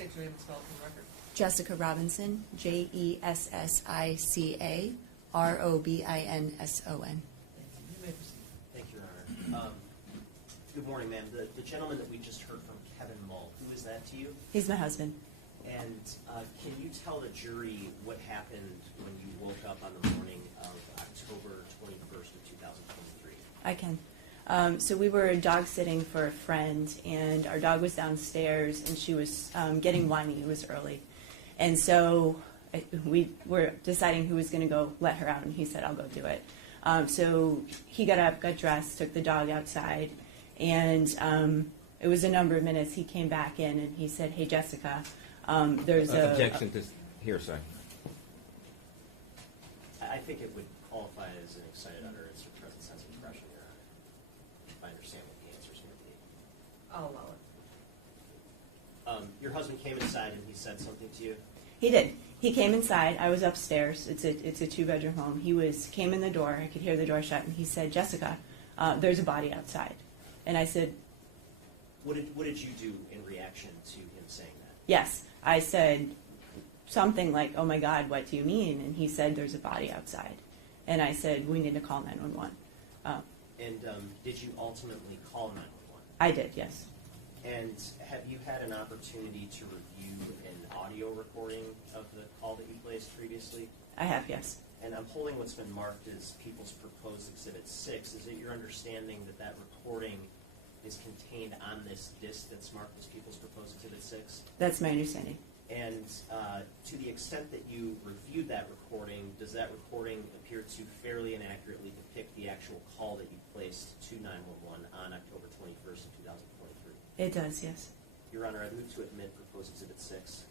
state your name and spell it for the record. Jessica Robinson, Jessica Robinson. You may proceed. Thank you, Your Honor. Good morning, ma'am. The gentleman that we just heard from, Kevin Mull, who is that to you? He's my husband. And can you tell the jury what happened when you woke up on the morning of October 21st of 2023? I can. So we were dog sitting for a friend, and our dog was downstairs, and she was getting whiny. It was early. And so we were deciding who was going to go let her out, and he said, I'll go do it. So he got up, got dressed, took the dog outside, and it was a number of minutes. He came back in, and he said, hey, Jessica, there's a... Objection to hearsay. I think it would qualify as an excited utterance or present sense of impression, Your Honor, if I understand what the answer's going to be. I'll allow it. Your husband came inside and he said something to you? He did. He came inside. I was upstairs. It's a two-bedroom home. He came in the door. I could hear the door shut, and he said, Jessica, there's a body outside. And I said... What did you do in reaction to him saying that? Yes. I said something like, oh, my God, what do you mean? And he said, there's a body outside. And I said, we need to call 911. And did you ultimately call 911? I did, yes. And have you had an opportunity to review an audio recording of the call that you placed previously? I have, yes. And I'm holding what's been marked as People's Proposed Exhibit 6. Is it your understanding that that recording is contained on this disc that's marked as People's Proposed Exhibit 6? That's my understanding. And to the extent that you reviewed that recording, does that recording appear to fairly and accurately depict the actual call that you placed to 911 on October 21st of 2023? It does, yes. Your Honor, I move to admit Proposed Exhibit 6.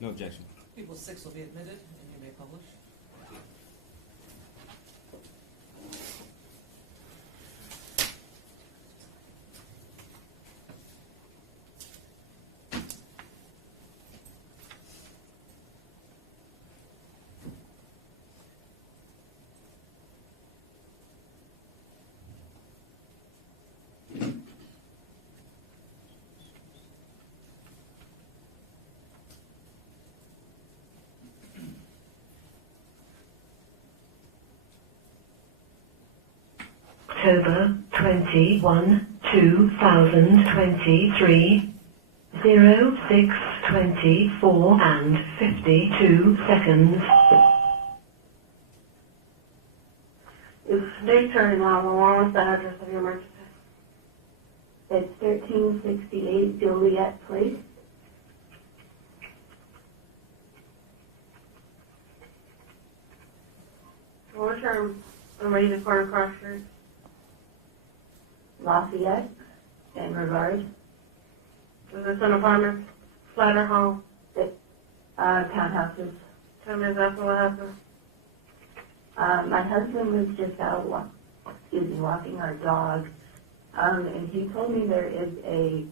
No objection. People 6 will be admitted, and you may publish. October 21, 2023, 06:24 and 52 seconds. Is Victor 911, what's the address of your emergency? It's 1368 Juliet Place. What's your immediate corner cross street? Lafayette and Regard. Is this an apartment, flat or home? Townhouses. Tell me exactly what happened. My husband was just out walking our dog, and he told me there is a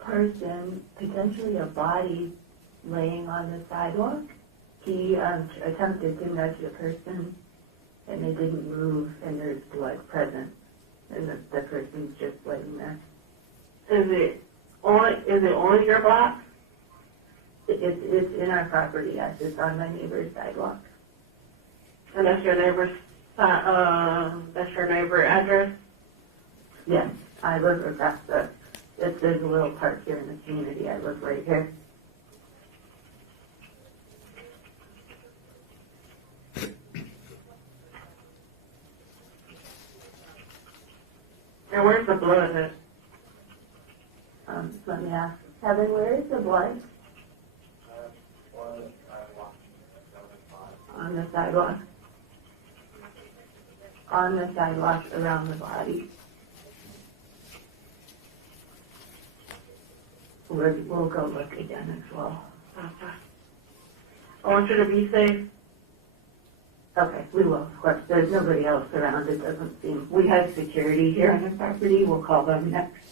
person, potentially a body, laying on the sidewalk. He attempted to nudge the person, and they didn't move, and there's blood present, and the person's just laying there. Is it on your block? It's in our property, yes. It's on my neighbor's sidewalk. And that's your neighbor's, address? Yes, I live across there's a little park here in the community. I live right here. And where's the blood at? Let me ask Kevin, where is the blood? On the sidewalk. On the sidewalk around the body. We'll go look again as well. Okay. I want you to be safe. Okay, we will, of course. There's nobody else around. It doesn't seem. We have security here on the property. We'll call them next.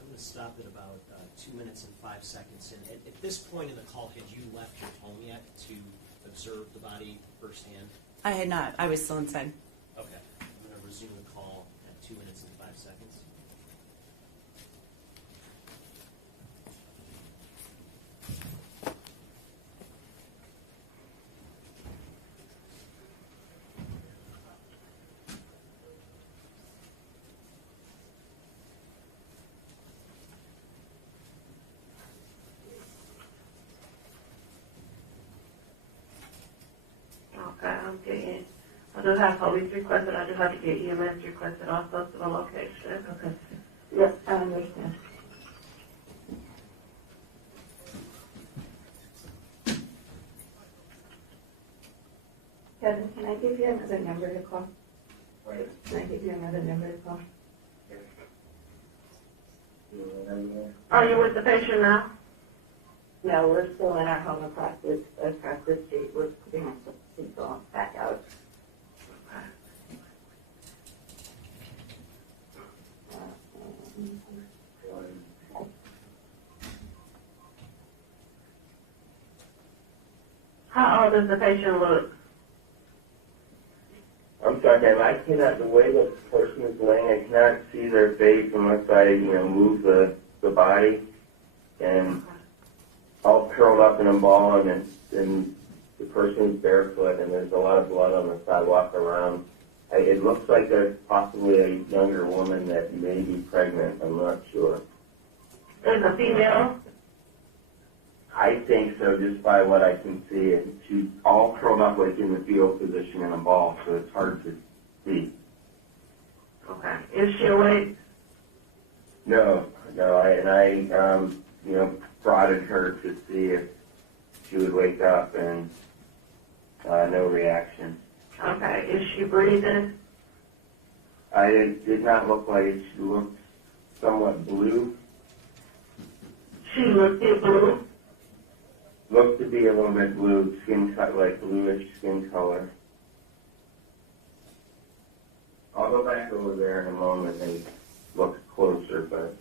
I'm going to stop at about 2 minutes and 5 seconds. And at this point in the call, had you left your home yet to observe the body firsthand? I had not. I was still inside. Okay. I'm going to resume the call at 2 minutes and 5 seconds. getting, I do have police requested, I do have to get EMS requested also to the location. Okay. Yes, I understand. Kevin, can I give you another number to call? Can I give you another number to call? Are you with the patient now? No, we're still in our home across the street. We're putting our people back out. How old does the patient look? I'm sorry, ma'am. I cannot, the way the person is laying, I cannot see their face unless I, move the body. And all curled up in a ball, and the person's barefoot, and there's a lot of blood on the sidewalk around. It looks like there's possibly a younger woman that may be pregnant. I'm not sure. Is a female? I think so, just by what I can see. She's all curled up like in the fetal position in a ball, so it's hard to see. Okay. Is she awake? No, I prodded her to see if she would wake up, and no reaction. Okay. Is she breathing? It did not look like it. She looked somewhat blue. She looked at blue. Looked to be a little bit blue, skin cut like bluish skin color. I'll go back over there in a moment and look closer, but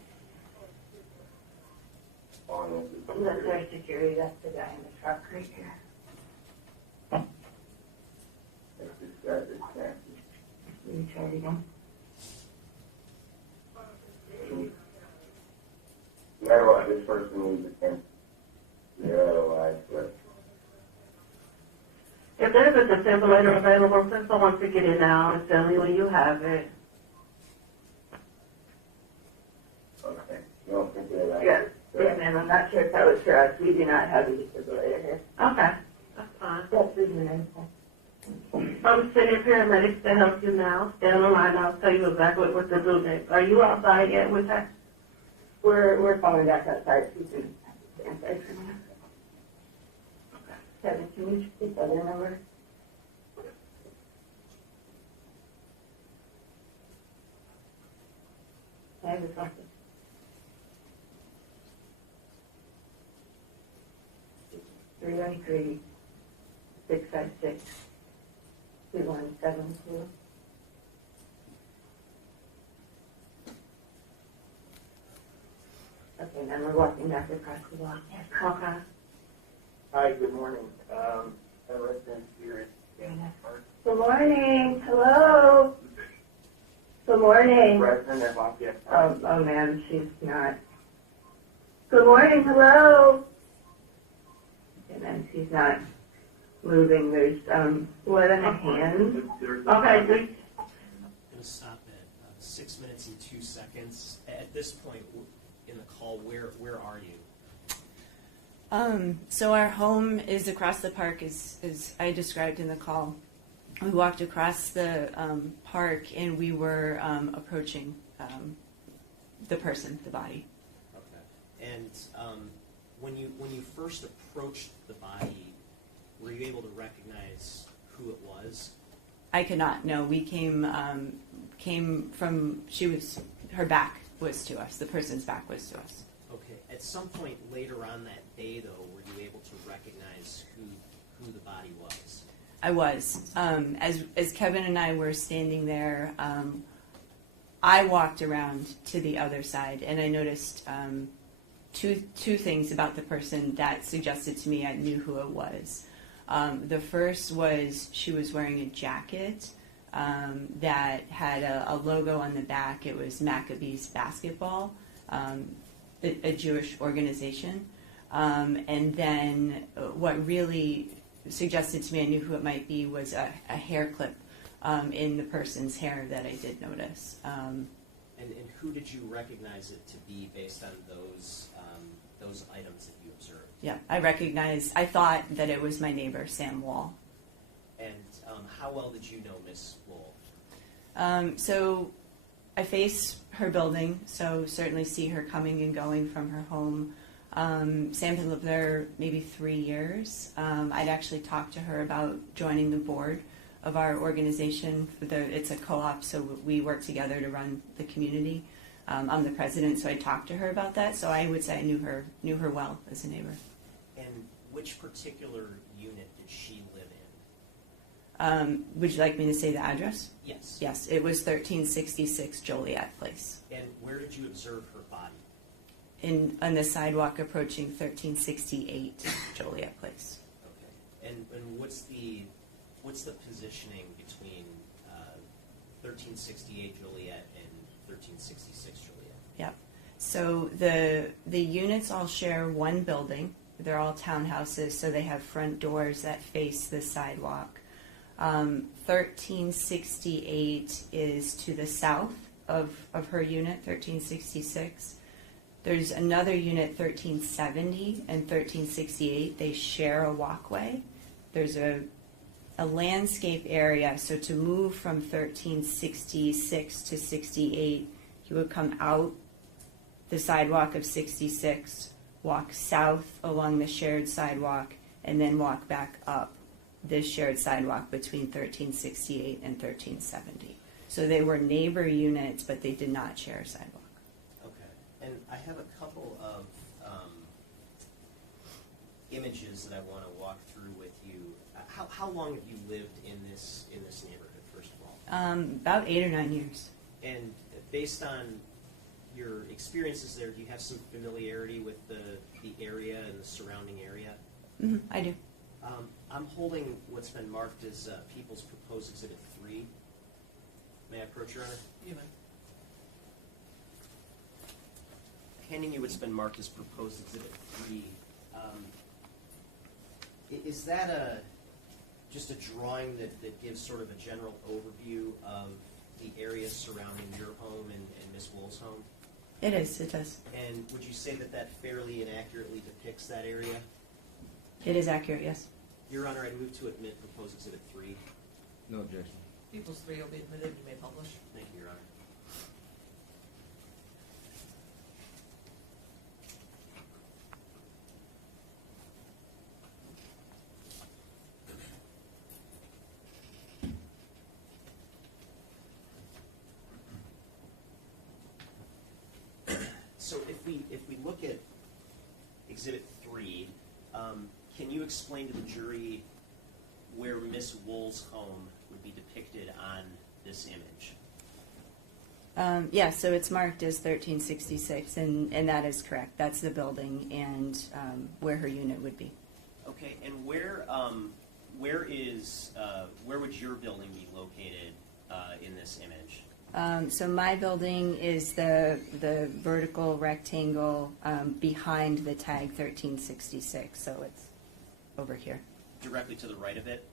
That's our security. That's the guy in the truck right here. that's this guy that's there. Will you try it again? No matter what, this person needs attention. Yeah, otherwise, but If there's a defibrillator available, send someone to get it now and tell me when you have it. okay. You don't think that? Yes. Yes, ma'am. I'm not sure if that was for us. We do not have a defibrillator here. Okay. That's fine. Yes, this is an I'm sending paramedics to help you now. Stay on the line. I'll tell you exactly what to do next. Are you outside yet with her? We're calling back outside. You can stand by for a minute. Kevin, can you repeat the other number? I have a copy. 313 656 2172. Okay, now we're walking back across the block. Okay. Hi, good morning. A resident here at Park. Good morning. Hello. Good morning. Resident at Lafayette Park. Oh, ma'am, she's not. Good morning. Hello. And then she's not moving. There's blood on her hands. Okay, good. I'm going to stop at 6 minutes and 2 seconds. At this point in the call, where are you? So our home is across the park, as I described in the call. We walked across the park, and we were approaching the person, the body. Okay. And when you first approached the body, were you able to recognize who it was? I could not. No, we came from. Her back was to us. The person's back was to us. Okay. At some point later on that day, though, were you able to recognize who the body was? I was. As Kevin and I were standing there, I walked around to the other side, and I noticed two things about the person that suggested to me I knew who it was. The first was she was wearing a jacket that had a logo on the back. It was Maccabees Basketball, a Jewish organization. And then what really suggested to me I knew who it might be was a hair clip in the person's hair that I did notice. And who did you recognize it to be based on those items that you observed? Yeah, I thought that it was my neighbor, Sam Woll. And how well did you know Miss Woll? So I face her building, so certainly see her coming and going from her home. Sam had lived there maybe 3 years. I'd actually talked to her about joining the board of our organization. It's a co-op, so we work together to run the community. I'm the president, so I talked to her about that. So I would say I knew her well as a neighbor. And which particular unit did she live in? Would you like me to say the address? Yes. Yes, it was 1366 Joliet Place. And where did you observe her body? On the sidewalk approaching 1368 Joliet Place. Okay. And what's the positioning between 1368 Joliet and 1366 Joliet? Yep. So the units all share one building. They're all townhouses, so they have front doors that face the sidewalk. 1368 is to the south of her unit, 1366. There's another unit, 1370 and 1368. They share a walkway. There's a landscape area, so to move from 1366 to 68, you would come out the sidewalk of 66, walk south along the shared sidewalk, and then walk back up this shared sidewalk between 1368 and 1370. So they were neighbor units, but they did not share a sidewalk. Okay. And I have a couple of images that I want to walk through with you. How long have you lived in this neighborhood, first of all? About 8 or 9 years. And based on your experiences there, do you have some familiarity with the area and the surrounding area? I do. I'm holding what's been marked as People's Proposed Exhibit 3. May I approach, Your Honor? You may. Handing you what's been marked as Proposed Exhibit 3. Is that just a drawing that gives sort of a general overview of the area surrounding your home and Miss Woll's home? It is, it does. And would you say that fairly and accurately depicts that area? It is accurate, yes. Your Honor, I move to admit Proposed Exhibit 3. No objection. People's 3 will be admitted, you may publish. Thank you, Your Honor. So if we look at Exhibit 3, can you explain to the jury where Miss Woll's home would be depicted on this image? Yeah, so it's marked as 1366, and that is correct. That's the building and where her unit would be. Okay, and where would your building be located in this image? So my building is the vertical rectangle behind the tag 1366, so it's over here. Directly to the right of it?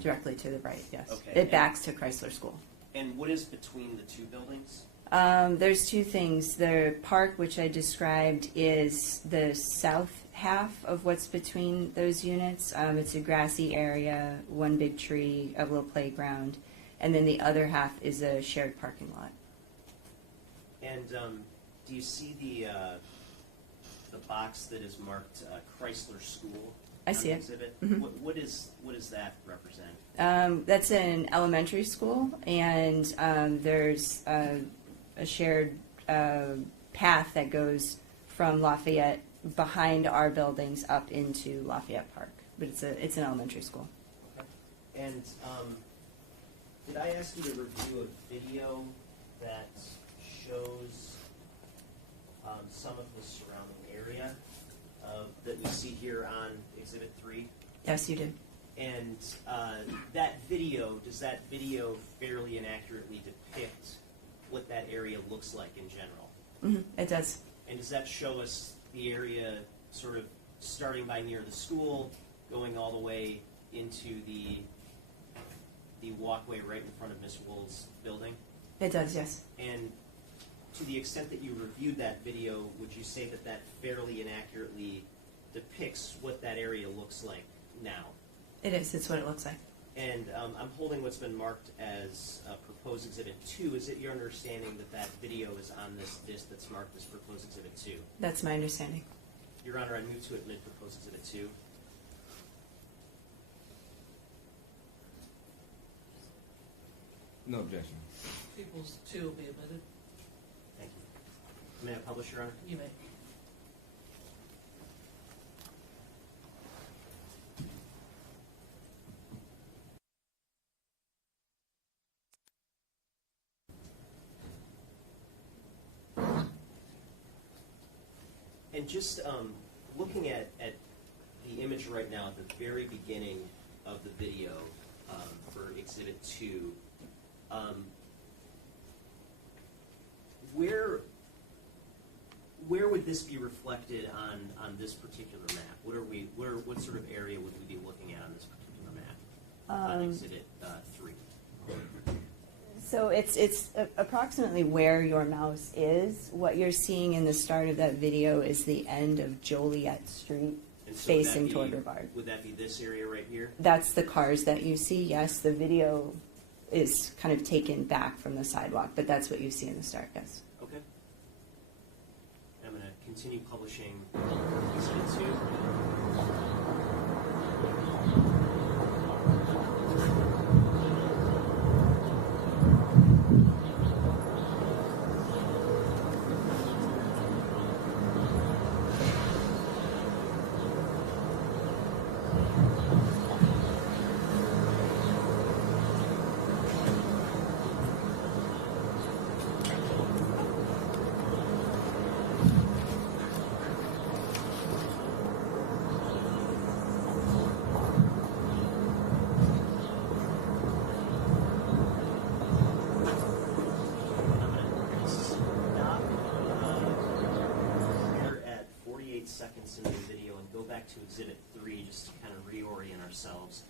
Directly to the right, yes. Okay, It backs to Chrysler School. And what is between the two buildings? There's two things. The park, which I described, is the south half of what's between those units. It's a grassy area, one big tree, a little playground, and then the other half is a shared parking lot. And do you see the box that is marked Chrysler School? I see on the it. Exhibit? Mhm. What does that represent? That's an elementary school, and there's a shared path that goes from Lafayette behind our buildings up into Lafayette Park. But it's an elementary school. Okay. And did I ask you to review a video that shows some of the surrounding area that we see here on Exhibit 3? Yes, you did. And does that video fairly and accurately depict what that area looks like in general? It does. And does that show us the area sort of starting by near the school, going all the way into the walkway right in front of Miss Woll's building? It does, yes. And to the extent that you reviewed that video, would you say that fairly and accurately depicts what that area looks like now? It is. It's what it looks like. And I'm holding what's been marked as proposed Exhibit 2. Is it your understanding that that video is on this disc that's marked as proposed Exhibit 2? That's my understanding. Your Honor, I move to admit proposed Exhibit 2. No objection. Equals 2 will be admitted. Thank you. May I publish, Your Honor? You may. And just looking at the image right now at the very beginning of the video for Exhibit 2, where would this be reflected on this particular map? What sort of area would we be looking at on this particular map on Exhibit 3? So it's approximately where your mouse is. What you're seeing in the start of that video is the end of Joliet Street, And so facing would that be- toward Brevard. Would that be this area right here? That's the cars that you see. Yes, the video is kind of taken back from the sidewalk, but that's what you see in the start, yes. Okay. I'm going to continue publishing Exhibit 2. Seconds into the video and go back to Exhibit 3 just to kind of reorient ourselves.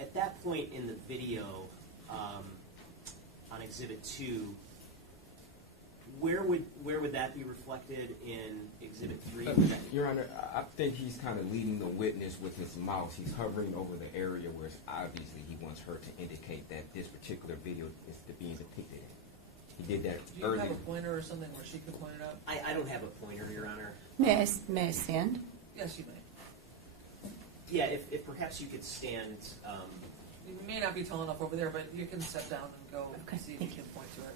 At that point in the video on Exhibit 2, where would that be reflected in Exhibit 3? Your Honor, I think he's kind of leading the witness with his mouse. He's hovering over the area where it's obviously he wants her to indicate that this particular video is being depicted in. He did that Do you earlier. have a pointer or something where she could point it out? I don't have a pointer, Your Honor. May I stand? Yes, you may. Yeah, if perhaps you could stand. You may not be tall enough over there, but you can step down and go Okay, see if thank you you. can point to it.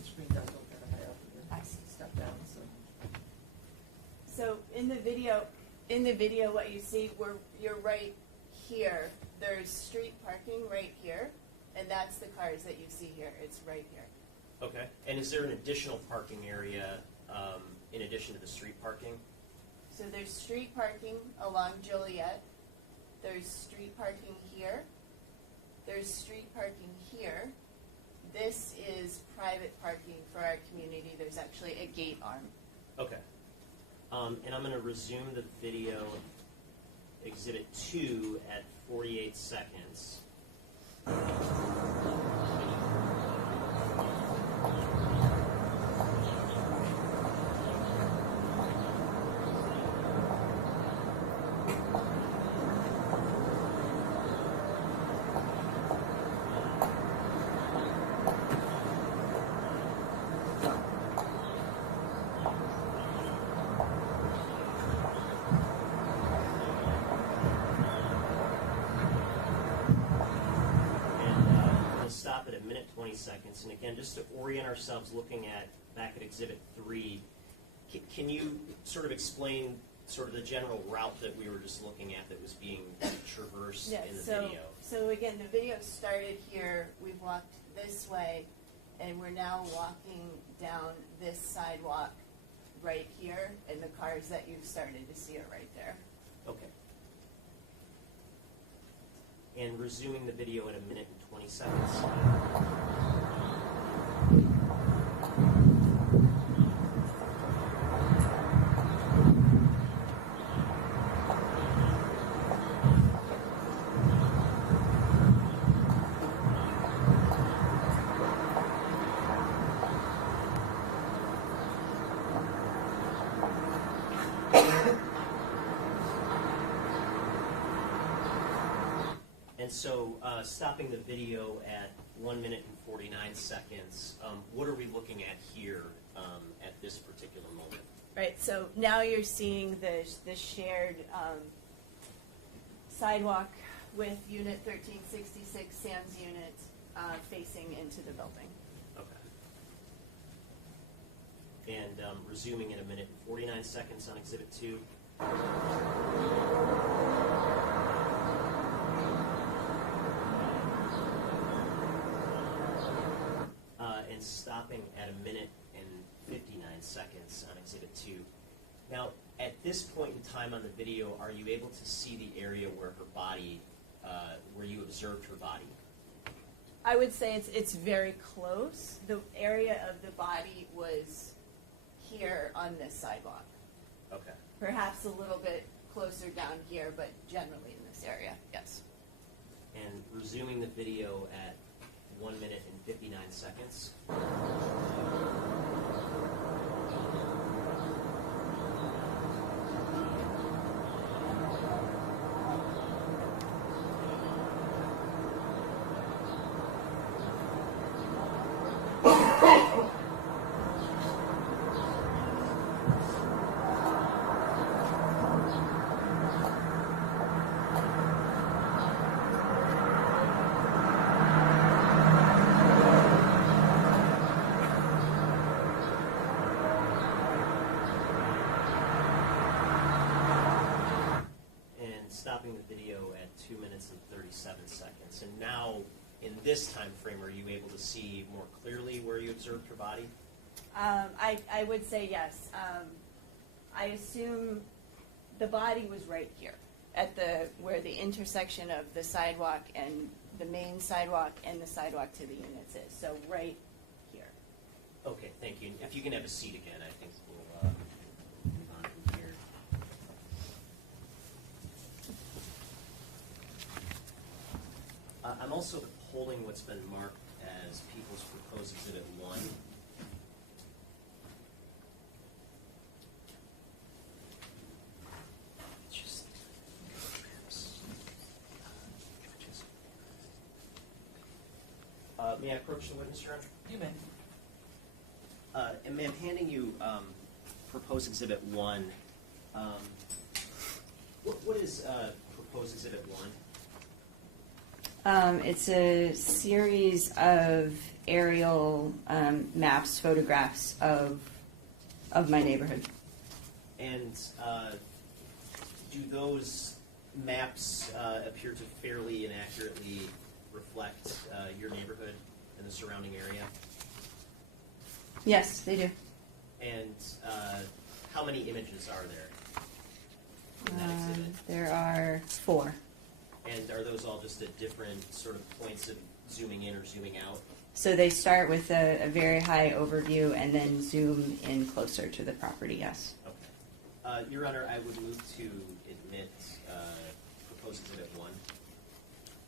The screen does go kind of high up if I you see. step down, so. So in the video, what you see, you're right here. There's street parking right here, and that's the cars that you see here. It's right here. Okay. And is there an additional parking area in addition to the street parking? So there's street parking along Joliet. There's street parking here. There's street parking here. This is private parking for our community. There's actually a gate arm. Okay. And I'm going to resume the video, Exhibit 2, at 48 seconds. Stop at a minute 20 seconds. And again, just to orient ourselves looking back at Exhibit 3, can you sort of explain sort of the general route that we were just looking at that was being traversed in the video? So again, the video started here. We've walked this way, and we're now walking down this sidewalk right here, and the cars that you've started to see are right there. Okay. And resuming the video at a minute and 20 seconds. And so, stopping the video at 1 minute and 49 seconds, what are we looking at here at this particular moment? Right, so now you're seeing the shared sidewalk with Unit 1366, Sam's unit, facing into the building. Okay. And resuming in 1 minute and 49 seconds on Exhibit 2. And stopping at 1 minute and 59 seconds on Exhibit 2. Now, at this point in time on the video, are you able to see the area where her body, where you observed her body? I would say it's very close. The area of the body was here on this sidewalk. Okay. Perhaps a little bit closer down here, but generally in this area, yes. And resuming the video at 1 minute and 59 seconds. Stopping the video at 2 minutes and 37 seconds. And now, in this time frame, are you able to see more clearly where you observed her body? I would say yes. I assume the body was right here, at where the intersection of the sidewalk and the main sidewalk and the sidewalk to the units is. So right here. Okay, thank you. If you can have a seat again, I think we'll move on from here. I'm also holding what's been marked as People's Proposed Exhibit 1. May I approach the witness, Your Honor? You may. And ma'am, handing you Proposed Exhibit 1, what is Proposed Exhibit 1? It's a series of aerial maps, photographs of my neighborhood. And do those maps appear to fairly and accurately reflect your neighborhood and the surrounding area? Yes, they do. And how many images are there in that exhibit? There are 4. And are those all just at different sort of points of zooming in or zooming out? So they start with a very high overview and then zoom in closer to the property, yes. Okay. Your Honor, I would move to admit Proposed Exhibit 1.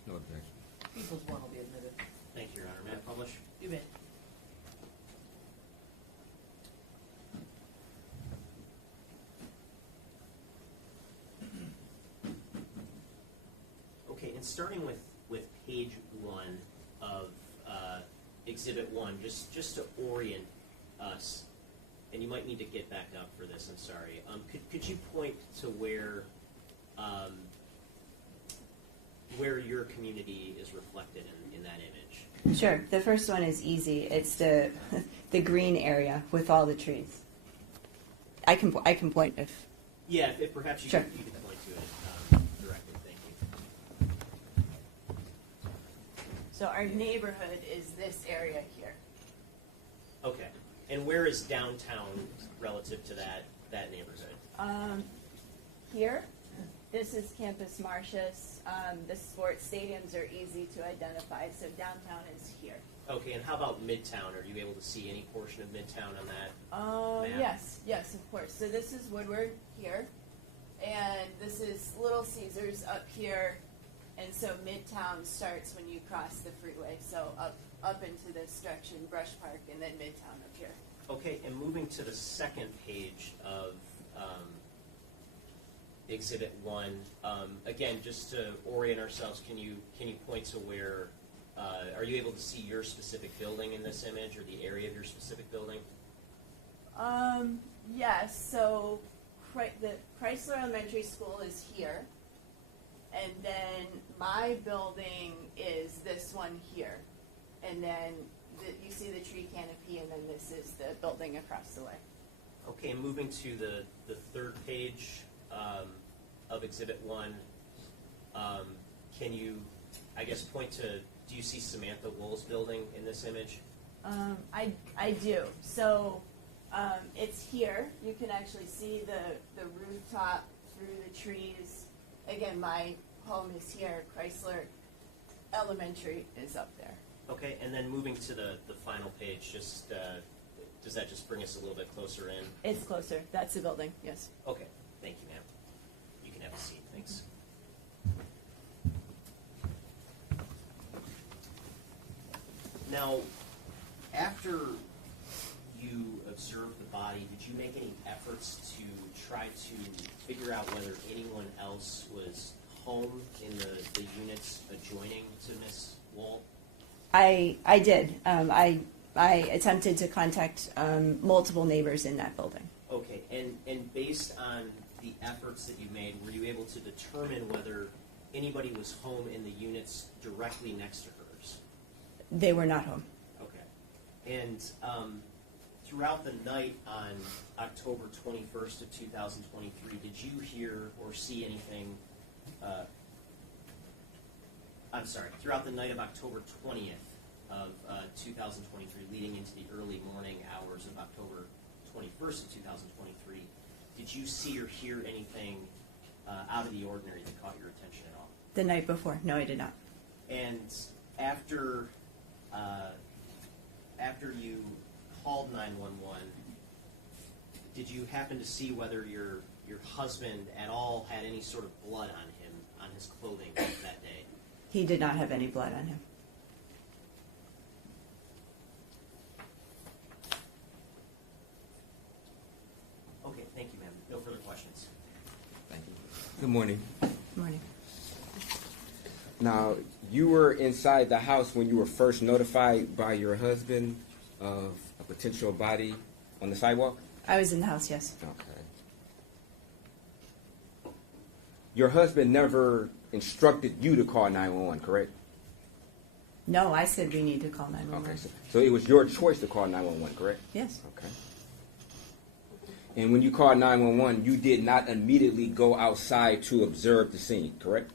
No objection. People's one will be admitted. Thank you, Your Honor. May I publish? You may. Okay, and starting with page 1 of Exhibit 1, just to orient us, and you might need to get back up for this, I'm sorry. Could you point to where your community is reflected in that image? Sure. The first one is easy. It's the the green area with all the trees. I can point if. Yeah, if perhaps you Sure. could point to it directly. Thank you. So our neighborhood is this area here. Okay. And where is downtown relative to that neighborhood? Here, this is Campus Martius. The sports stadiums are easy to identify, so downtown is here. Okay, and how about Midtown? Are you able to see any portion of Midtown on that? Map? Yes, of course. So this is Woodward here, and this is Little Caesars up here, and so Midtown starts when you cross the freeway. So up into this direction, Brush Park, and then Midtown up here. Okay, and moving to the second page of Exhibit 1. Again, just to orient ourselves, can you point to where, are you able to see your specific building in this image, or the area of your specific building? Yes, so the Chrysler Elementary School is here, and then my building is this one here. And then you see the tree canopy, and then this is the building across the way. Okay, moving to the third page of Exhibit 1, can you, I guess, point to, do you see Samantha Woll's building in this image? I do. So it's here. You can actually see the rooftop through the trees. Again, my home is here. Chrysler Elementary is up there. Okay, and then moving to the final page, just does that just bring us a little bit closer in? It's closer. That's the building, yes. Okay, thank you, ma'am. You can have a seat, thanks. Now, after you observed the body, did you make any efforts to try to figure out whether anyone else was home in the units adjoining to Miss Woll? I did. I attempted to contact multiple neighbors in that building. Okay, and based on the efforts that you made, were you able to determine whether anybody was home in the units directly next to hers? They were not home. Okay. And throughout the night on October 21st of 2023, did you hear or see anything, throughout the night of October 20th of 2023, leading into the early morning hours of October 21st of 2023, did you see or hear anything out of the ordinary that caught your attention at all? The night before. No, I did not. And after you called 911, did you happen to see whether your husband at all had any sort of blood on him, on his clothing that day? He did not have any blood on him. Okay, thank you, ma'am. No further questions. Thank you. Good morning. Good morning. Now, you were inside the house when you were first notified by your husband of a potential body on the sidewalk? I was in the house, yes. Okay. Your husband never instructed you to call 911, correct? No, I said we need to call 911. Okay, so it was your choice to call 911, correct? Yes. Okay. And when you called 911, you did not immediately go outside to observe the scene, correct?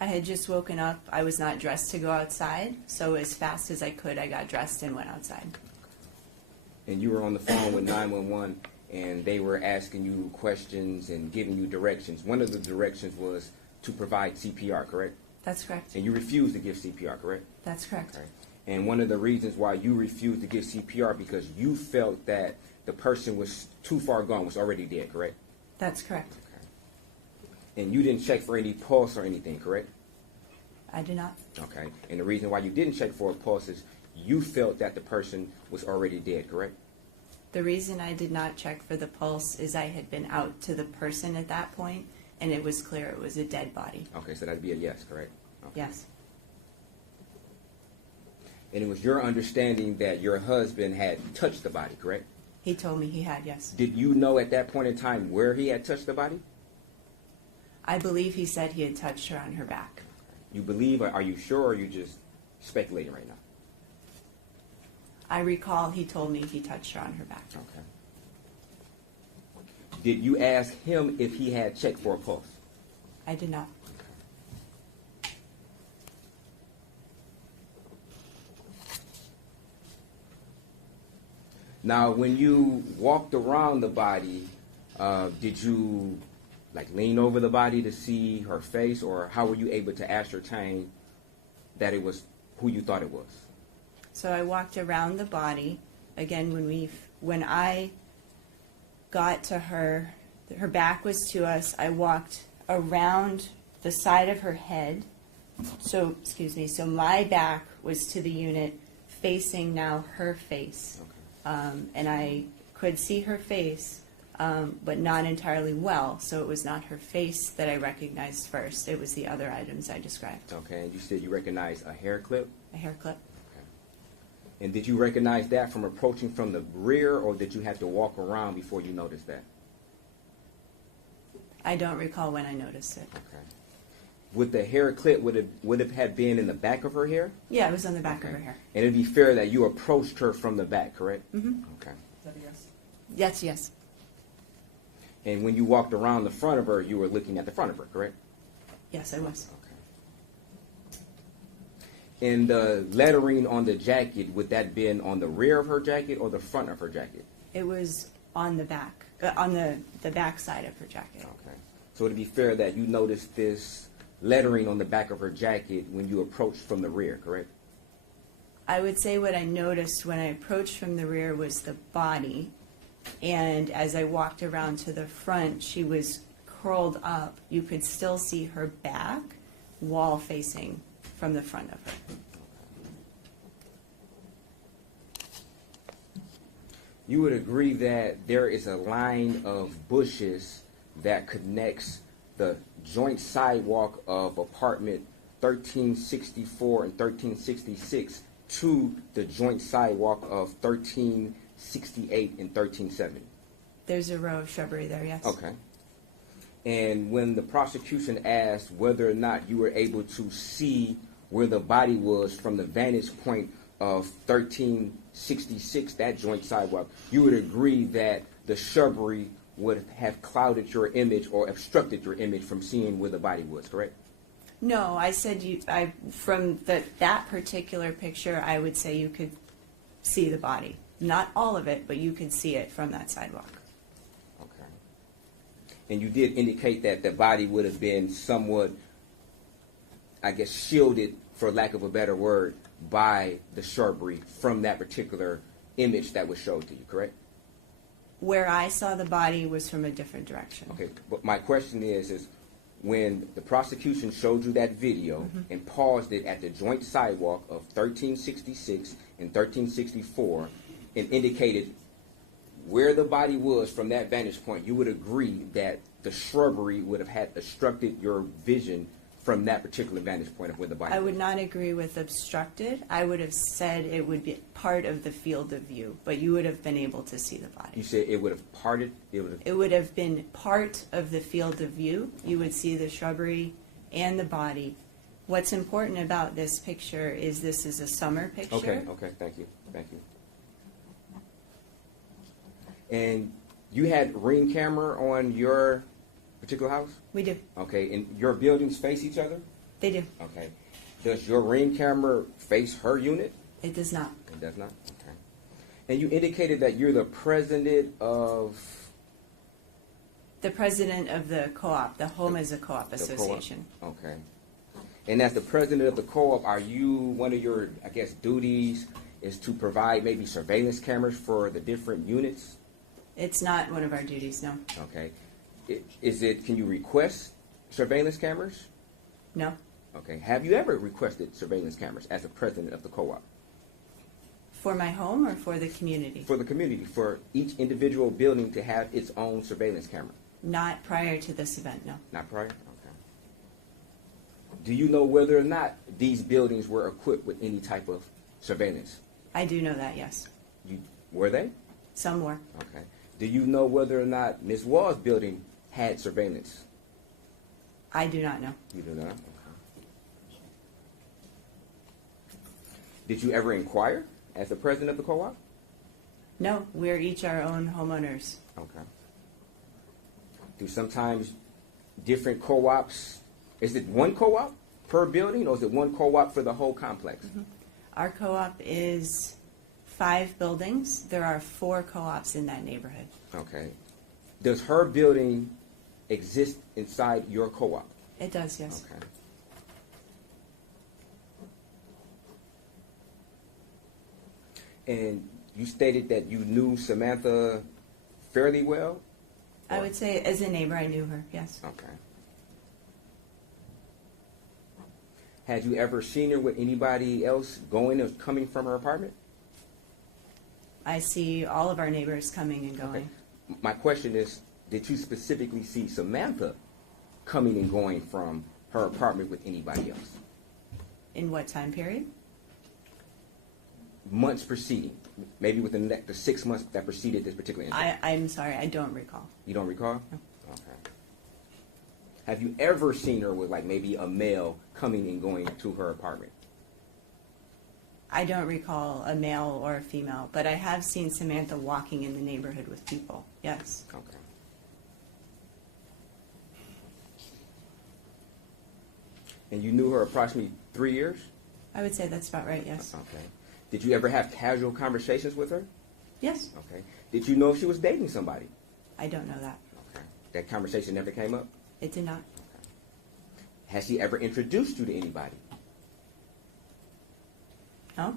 I had just woken up. I was not dressed to go outside, so as fast as I could, I got dressed and went outside. And you were on the phone with 911, and they were asking you questions and giving you directions. One of the directions was to provide CPR, correct? That's correct. And you refused to give CPR, correct? That's correct. Okay. And one of the reasons why you refused to give CPR because you felt that the person was too far gone, was already dead, correct? That's correct. Okay. And you didn't check for any pulse or anything, correct? I did not. Okay. And the reason why you didn't check for a pulse is you felt that the person was already dead, correct? The reason I did not check for the pulse is I had been out to the person at that point, and it was clear it was a dead body. Okay, so that'd be a yes, correct? Okay. Yes. And it was your understanding that your husband had touched the body, correct? He told me he had, yes. Did you know at that point in time where he had touched the body? I believe he said he had touched her on her back. You believe, or are you sure, or are you just speculating right now? I recall he told me he touched her on her back. Okay. Did you ask him if he had checked for a pulse? I did not. Now, when you walked around the body, did you lean over the body to see her face, or how were you able to ascertain that it was who you thought it was? So I walked around the body. Again, when I got to her, her back was to us. I walked around the side of her head. So my back was to the unit, facing now her face. Okay. And I could see her face but not entirely well. So it was not her face that I recognized first. It was the other items I described. Okay, and you said you recognized a hair clip. A hair clip. And did you recognize that from approaching from the rear, or did you have to walk around before you noticed that? I don't recall when I noticed it. Okay. Would the hair clip would it have been in the back of her hair? Yeah, it was on the back of her hair. And it'd be fair that you approached her from the back, correct? Mm-hmm. Okay. Is that a yes? Yes, yes. And when you walked around the front of her, you were looking at the front of her, correct? Yes, I was. Okay. And the lettering on the jacket, would that been on the rear of her jacket or the front of her jacket? It was on the back, on the back side of her jacket. Okay. So it'd be fair that you noticed this lettering on the back of her jacket when you approached from the rear, correct? I would say what I noticed when I approached from the rear was the body, and as I walked around to the front, she was curled up. You could still see her back, wall facing from the front of her. You would agree that there is a line of bushes that connects the joint sidewalk of apartment 1364 and 1366 to the joint sidewalk of 1368 and 1370. There's a row of shrubbery there, yes. Okay. And when the prosecution asked whether or not you were able to see where the body was from the vantage point of 1366, that joint sidewalk, you would agree that the shrubbery would have clouded your image or obstructed your image from seeing where the body was, correct? No, I said from that particular picture, I would say you could see the body. Not all of it, but you could see it from that sidewalk. Okay. And you did indicate that the body would have been somewhat, I guess, shielded, for lack of a better word, by the shrubbery from that particular image that was showed to you, correct? Where I saw the body was from a different direction. Okay, but my question is when the prosecution showed you that video and paused it at the joint sidewalk of 1366 and 1364 and indicated where the body was from that vantage point, you would agree that the shrubbery would have had obstructed your vision from that particular vantage point of where the body was? I would not agree with obstructed. I would have said it would be part of the field of view, but you would have been able to see the body. You said it would have parted? It would have been part of the field of view. You would see the shrubbery and the body. What's important about this picture is this is a summer picture. Okay, thank you. And you had Ring camera on your particular house? We do. Okay, and your buildings face each other? They do. Okay. Does your Ring camera face her unit? It does not. It does not? Okay. And you indicated that you're the president of... The president of the co-op. The home is a co-op association. Okay. And as the president of the co-op, are you, one of your, I guess, duties is to provide maybe surveillance cameras for the different units? It's not one of our duties, no. Okay. Can you request surveillance cameras? No. Okay. Have you ever requested surveillance cameras as the president of the co-op? For my home or for the community? For the community, for each individual building to have its own surveillance camera? Not prior to this event, no. Not prior? Okay. Do you know whether or not these buildings were equipped with any type of surveillance? I do know that, yes. Were they? Some were. Okay. Do you know whether or not Ms. Woll's building had surveillance? I do not know. You do not? Okay. Did you ever inquire as the president of the co-op? No, we're each our own homeowners. Okay. Do sometimes different co-ops, is it one co-op per building or is it one co-op for the whole complex? Mm-hmm. Our co-op is 5 buildings. There are 4 co-ops in that neighborhood. Okay. Does her building exist inside your co-op? It does, yes. Okay. And you stated that you knew Samantha fairly well? I would say as a neighbor, I knew her, yes. Okay. Had you ever seen her with anybody else going or coming from her apartment? I see all of our neighbors coming and going. Okay. my question is, did you specifically see Samantha coming and going from her apartment with anybody else? In what time period? Months preceding, maybe within the 6 months that preceded this particular incident. I'm sorry, I don't recall. You don't recall? No. Okay. Have you ever seen her with like maybe a male coming and going to her apartment? I don't recall a male or a female, but I have seen Samantha walking in the neighborhood with people. Yes. Okay. And you knew her approximately 3 years? I would say that's about right, yes. Okay. Did you ever have casual conversations with her? Yes. Okay. Did you know if she was dating somebody? I don't know that. Okay. That conversation never came up? It did not. Has she ever introduced you to anybody? No?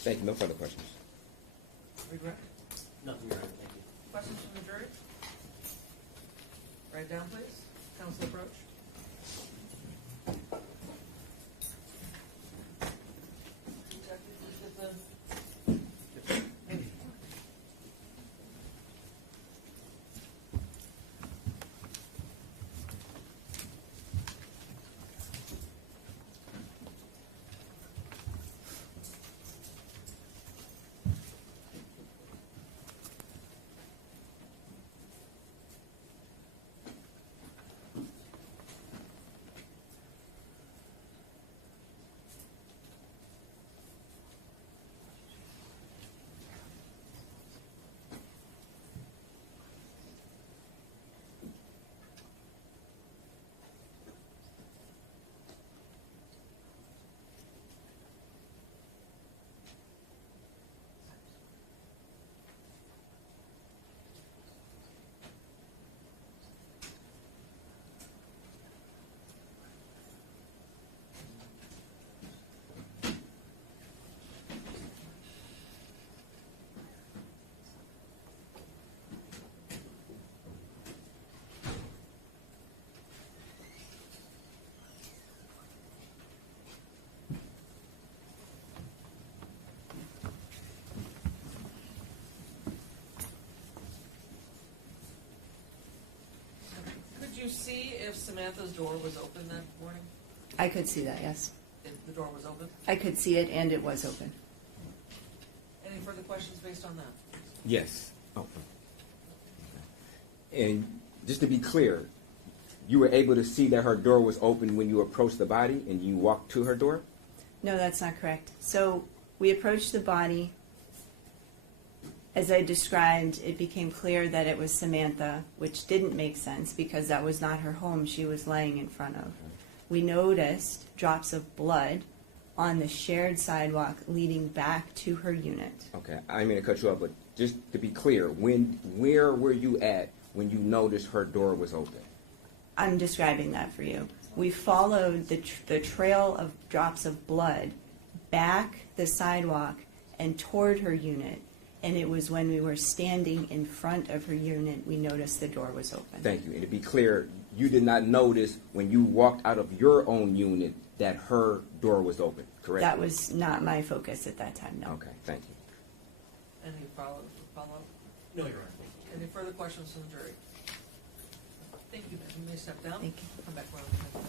Thank you. No further questions. Regret? Nothing, Your Honor, thank you. Questions from the jury? Write down, please. Counsel approach. Detective, please get the... Could you see if Samantha's door was open that morning? I could see that, yes. If the door was open? I could see it, and it was open. Any further questions based on that? Yes. Oh. And just to be clear, you were able to see that her door was open when you approached the body and you walked to her door? No, that's not correct. So we approached the body. As I described, it became clear that it was Samantha, which didn't make sense because that was not her home she was laying in front of. We noticed drops of blood on the shared sidewalk leading back to her unit. Okay, I didn't mean to cut you off, but just to be clear, where were you at when you noticed her door was open? I'm describing that for you. We followed the trail of drops of blood back the sidewalk and toward her unit. And it was when we were standing in front of her unit, we noticed the door was open. Thank you. And to be clear, you did not notice when you walked out of your own unit that her door was open, correct? That was not my focus at that time, no. Okay, thank you. Any follow-up? No, Your Honor, thank you. Any further questions from the jury? Thank you, ma'am. You may step down. Thank you. Come back around.